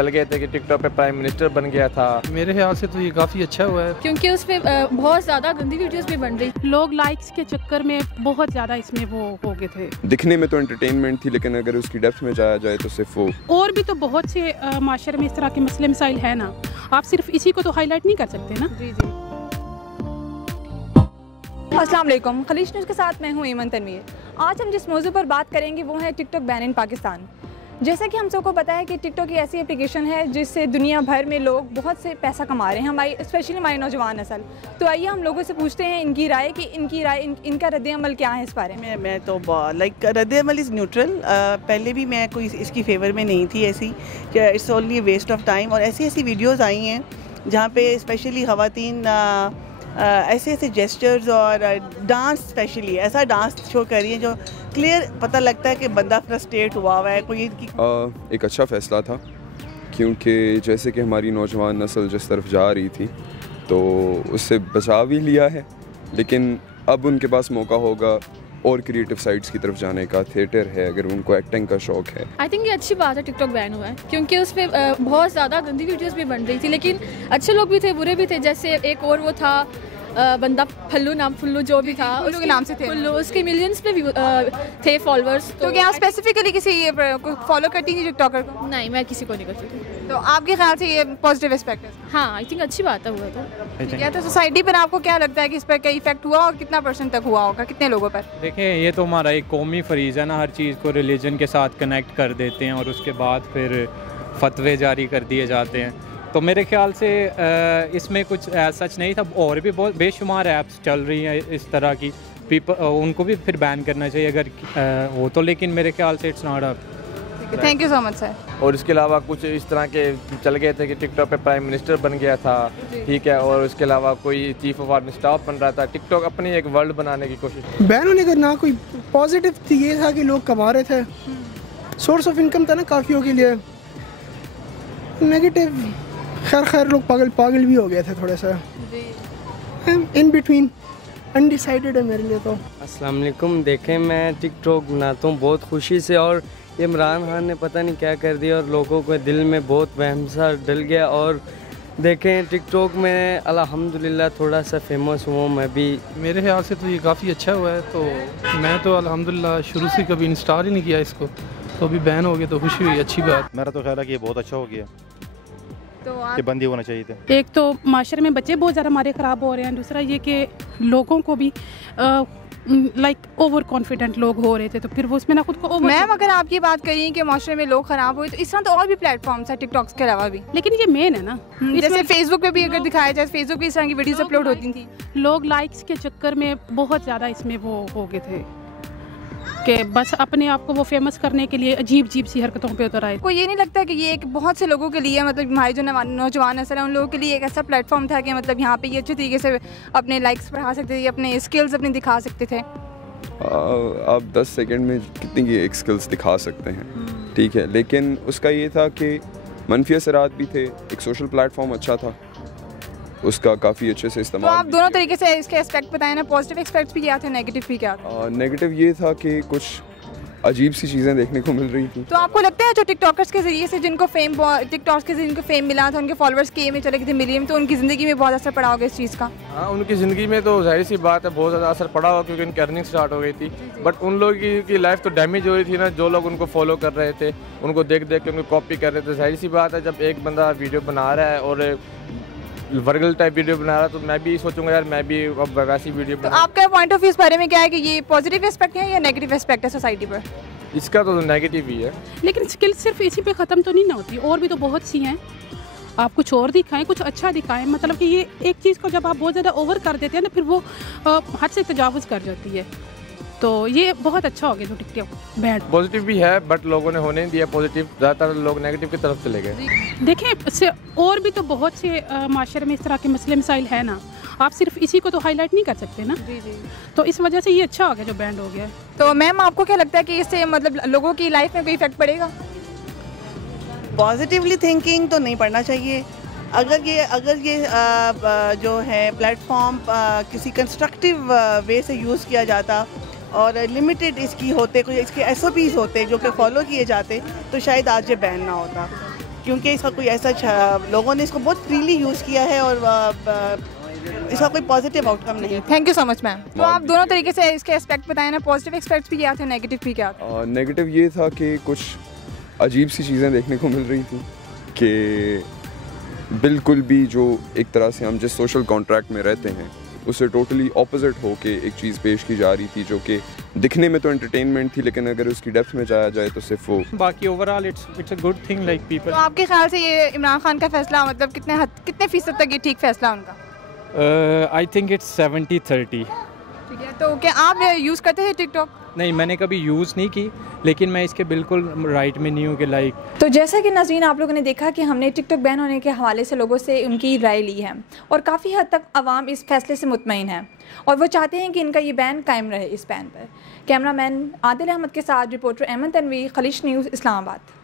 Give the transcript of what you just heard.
चल गए थे कि टिकटॉक पे प्राइम मिनिस्टर बन गया था। मेरे ख्याल से तो ये काफ़ी अच्छा हुआ है, क्योंकि उस पर बहुत ज़्यादा गंदी वीडियोस भी बन रही। लोग लाइक्स के चक्कर में बहुत ज़्यादा इसमें वो हो गए थे। दिखने में तो एंटरटेनमेंट थी, लेकिन अगर उसकी डेप्थ में जाया जाए तो सिर्फ वो और भी तो बहुत से माशरे में इस तरह के मसले मसाइल है ना, आप सिर्फ इसी को तो हाईलाइट नहीं कर सकते ना। जी जी। अस्सलाम वालेकुम, खलीज न्यूज़ के साथ मैं हूँ ईमन तनवीर। आज हम जिस मौजू पर बात करेंगे वो है टिकटॉक बैन इन पाकिस्तान। जैसा कि हम सबको पता है कि टिकटॉक एक ऐसी एप्लीकेशन है जिससे दुनिया भर में लोग बहुत से पैसा कमा रहे हैं, हमारी स्पेशली हमारी नौजवान नस्ल। तो आइए हम लोगों से पूछते हैं इनकी राय कि इनका रद्द-ए-अमल क्या है इस बारे में। मैं तो लाइक रद्द-ए-अमल इज़ न्यूट्रल। पहले भी मैं कोई इसकी फेवर में नहीं थी, ऐसी it's only waste of time. और ऐसी वीडियोज़ आई हैं जहाँ पे स्पेशली ख़वातीन ऐसे जेस्चर्स और डांस, स्पेशली ऐसा डांस शो कर रही है जो क्लियर पता लगता है कि बंदा फ्रस्ट्रेट हुआ है। कोई एक अच्छा फ़ैसला था, क्योंकि जैसे कि हमारी नौजवान नस्ल जिस तरफ जा रही थी तो उससे बचा भी लिया है, लेकिन अब उनके पास मौका होगा और क्रिएटिव साइट्स की तरफ जाने का। थिएटर है, अगर उनको एक्टिंग का शौक है। आई थिंक ये अच्छी बात है टिकटॉक बैन हुआ है, क्योंकि उस पर बहुत ज़्यादा गंदी वीडियोस भी बन रही थी, लेकिन अच्छे लोग भी थे बुरे भी थे। जैसे एक और वो था बंदा फुल्लू जो भी था, उसके नाम से थे फुल्लू, उसके मिलियंस पे थे फॉलोअर्स। तो क्या स्पेसिफिकली किसी फॉलो करती थी टिकटॉकर को? नहीं, मैं किसी को नहीं करती थी। तो आपके ख्याल से ये पॉजिटिव एस्पेक्ट है? हाँ, आई थिंक अच्छी बात है हुआ तो। ठीक है, तो सोसाइटी पर आपको क्या लगता है कि इस पर क्या इफेक्ट हुआ और कितना % तक हुआ होगा, कितने लोगों पर? देखिए ये तो हमारा एक कौमी फरीज है ना, हर चीज़ को रिलीजन के साथ कनेक्ट कर देते हैं और उसके बाद फिर फतवे जारी कर दिए जाते हैं। तो मेरे ख्याल से इसमें कुछ सच नहीं था। और भी बहुत बेशुमार ऐप्स चल रही हैं इस तरह की, उनको भी फिर बैन करना चाहिए अगर हो तो, लेकिन मेरे ख्याल से it's not a. Thank you so much sir. और इसके अलावा कुछ इस तरह के चल गए थे कि टिकटॉक पे प्राइम मिनिस्टर बन गया था, ठीक है, और उसके अलावा कोई चीफ ऑफ आर्मी स्टाफ बन रहा था। टिकटॉक अपनी एक वर्ल्ड बनाने की कोशिश। बैन होने का ना कोई पॉजिटिव थी, ये था कि लोग कमा रहे थे, सोर्स ऑफ इनकम था ना काफ़ियों के लिए। नेगेटिव खैर लोग पागल भी हो गए थे थोड़ा सा, इन बिटवीन अनडिसाइडेड है मेरे लिए तो। अस्सलाम वालेकुम। देखें, मैं टिकटॉक बनाता हूँ बहुत खुशी से, और इमरान खान ने पता नहीं क्या कर दिया और लोगों के दिल में बहुत वहम सा डल गया। और देखें टिकटॉक में अल्हम्दुलिल्लाह थोड़ा सा फेमस हुआ मैं भी। मेरे ख्याल से तो ये काफ़ी अच्छा हुआ है, तो मैं तो अल्हम्दुलिल्लाह शुरू से कभी इंस्टॉल ही नहीं किया इसको, तो अभी बैन हो गया तो खुशी हुई, अच्छी बात। मेरा तो ख्याल है कि ये बहुत अच्छा हो गया, तो कि बंद ही होना चाहिए था। एक तो माशरे में बच्चे बहुत ज़्यादा हमारे ख़राब हो रहे हैं, दूसरा ये कि लोगों को भी लाइक ओवर कॉन्फिडेंट लोग हो रहे थे, तो फिर वो उसमें ना खुद को मैम अगर आप ये बात करिए कि माशरे में लोग ख़राब हुए, तो इस तरह तो और भी प्लेटफॉर्म्स है टिकटॉक के अलावा भी, लेकिन ये मेन है ना। जैसे फेसबुक पे भी अगर दिखाया जाए, फेसबुक पे इस तरह की वीडियोस अपलोड होती थी। लोग लाइक्स के चक्कर में बहुत ज़्यादा इसमें वो हो गए थे कि बस अपने आप को वो फेमस करने के लिए अजीब सी हरकतों पे उतर आए। को ये नहीं लगता कि ये एक बहुत से लोगों के लिए, मतलब हमारी जो नौजवान नस्ल है उन लोगों के लिए एक ऐसा प्लेटफॉर्म था कि मतलब यहाँ पे ये अच्छे तरीके से अपने लाइक्स बढ़ा सकते थे, अपने स्किल्स अपने दिखा सकते थे। आप 10 सेकंड में कितनी की एक स्किल्स दिखा सकते हैं, ठीक है, लेकिन उसका ये था कि मनफी असरात भी थे। एक सोशल प्लेटफॉर्म अच्छा था, उसका काफ़ी अच्छे से इस्तेमाल। तो आप दोनों तरीके से इसके एस्पेक्ट बताएं ना, पॉजिटिव एस्पेक्ट्स भी क्या थे, नेगेटिव भी क्या था? नेगेटिव ये था कि कुछ अजीब सी चीज़ें देखने को मिल रही थी। तो आपको लगता है जो टिकटॉकर्स के ज़रिए से जिनको फेम मिला था, उनके फॉलोअर्स के में चले गए थे मिलियन, तो उनकी ज़िंदगी में बहुत असर पड़ा होगा इस चीज़ का? हाँ, उनकी ज़िंदगी में तो जाहिर सी बात है बहुत ज़्यादा असर पड़ा होगा, क्योंकि उनकी अर्निंग स्टार्ट हो गई थी। बट उन लोगों की लाइफ तो डैमेज हो रही थी ना, जो लोग उनको फॉलो कर रहे थे, उनको देख के उनको कॉपी कर रहे थे। जाहिर सी बात है जब एक बंदा वीडियो बना रहा है और वर्गल टाइप वीडियो बना रहा है, तो मैं भी सोचूंगा यार मैं भी अब वैसी वीडियो तो आपका पॉइंट ऑफ व्यू इस बारे में क्या है कि ये पॉजिटिव एस्पेक्ट है या नेगेटिव एस्पेक्ट है सोसाइटी पर? इसका तो नेगेटिव ही है, लेकिन स्किल सिर्फ इसी पे ख़त्म तो नहीं ना होती, और भी तो बहुत सी हैं। आप कुछ और दिखाएं, कुछ अच्छा दिखाएं, मतलब कि ये एक चीज़ को जब आप बहुत ज़्यादा ओवर कर देते हैं ना, फिर वो हद से तजावुज़ कर जाती है। तो ये बहुत अच्छा हो गया जो टिकटॉक बैड। पॉजिटिव भी है बट लोगों ने होने नहीं दिया पॉजिटिव, ज़्यादातर लोग नेगेटिव की तरफ चले गए। देखें इससे और भी तो बहुत से माशरे में इस तरह के मसले मसाइल है ना, आप सिर्फ इसी को तो हाईलाइट नहीं कर सकते ना। जी जी। तो इस वजह से ये अच्छा हो गया जो बैंड हो गया। तो मैम आपको क्या लगता है कि इससे मतलब लोगों की लाइफ में कोई इफेक्ट पड़ेगा? पॉजिटिवली थिंकिंग तो नहीं पड़ना चाहिए। अगर ये जो है प्लेटफॉर्म किसी कंस्ट्रक्टिव वे से यूज़ किया जाता और लिमिटेड इसकी होते, कोई इसके SOPs होते जो कि फॉलो किए जाते, तो शायद आज ये बैन ना होता। क्योंकि इसका कोई ऐसा लोगों ने इसको बहुत फ्रीली यूज़ किया है और इसका कोई पॉजिटिव आउटकम नहीं। Thank you so much ma'am. तो आप दोनों तरीके से इसके एस्पेक्ट बताएं ना, पॉजिटिव एस्पेक्ट्स भी क्या थे, नेगेटिव भी क्या थे? नेगेटिव ये था कि कुछ अजीब सी चीज़ें देखने को मिल रही थी कि बिल्कुल भी जो एक तरह से हम जिस सोशल कॉन्ट्रैक्ट में रहते हैं उससे टोटली ऑपोजिट हो के एक चीज़ पेश की जा रही थी, जो कि दिखने में तो एंटरटेनमेंट थी लेकिन अगर उसकी डेप्थ में जाया जाए तो सिर्फ वो। बाकी overall it's a good thing like people. तो आपके ख्याल से ये इमरान खान का फैसला मतलब कितने फीसद तक ये ठीक फैसला उनका? I think it's 70-30। ठीक है, तो क्या आप यूज़ करते हैं टिकटॉक? नहीं, मैंने कभी यूज़ नहीं की, लेकिन मैं इसके बिल्कुल राइट में नहीं हूँ कि लाइक। तो जैसा कि नाज़रीन आप लोगों ने देखा कि हमने टिकटॉक बैन होने के हवाले से लोगों से उनकी राय ली है और काफ़ी हद तक आवाम इस फैसले से मुतमईन है और वो चाहते हैं कि इनका ये बैन कायम रहे। इस बैन पर कैमरामैन आदिल अहमद के साथ रिपोर्टर अहमद तनवीर, खलीज न्यूज़, इस्लामाबाद।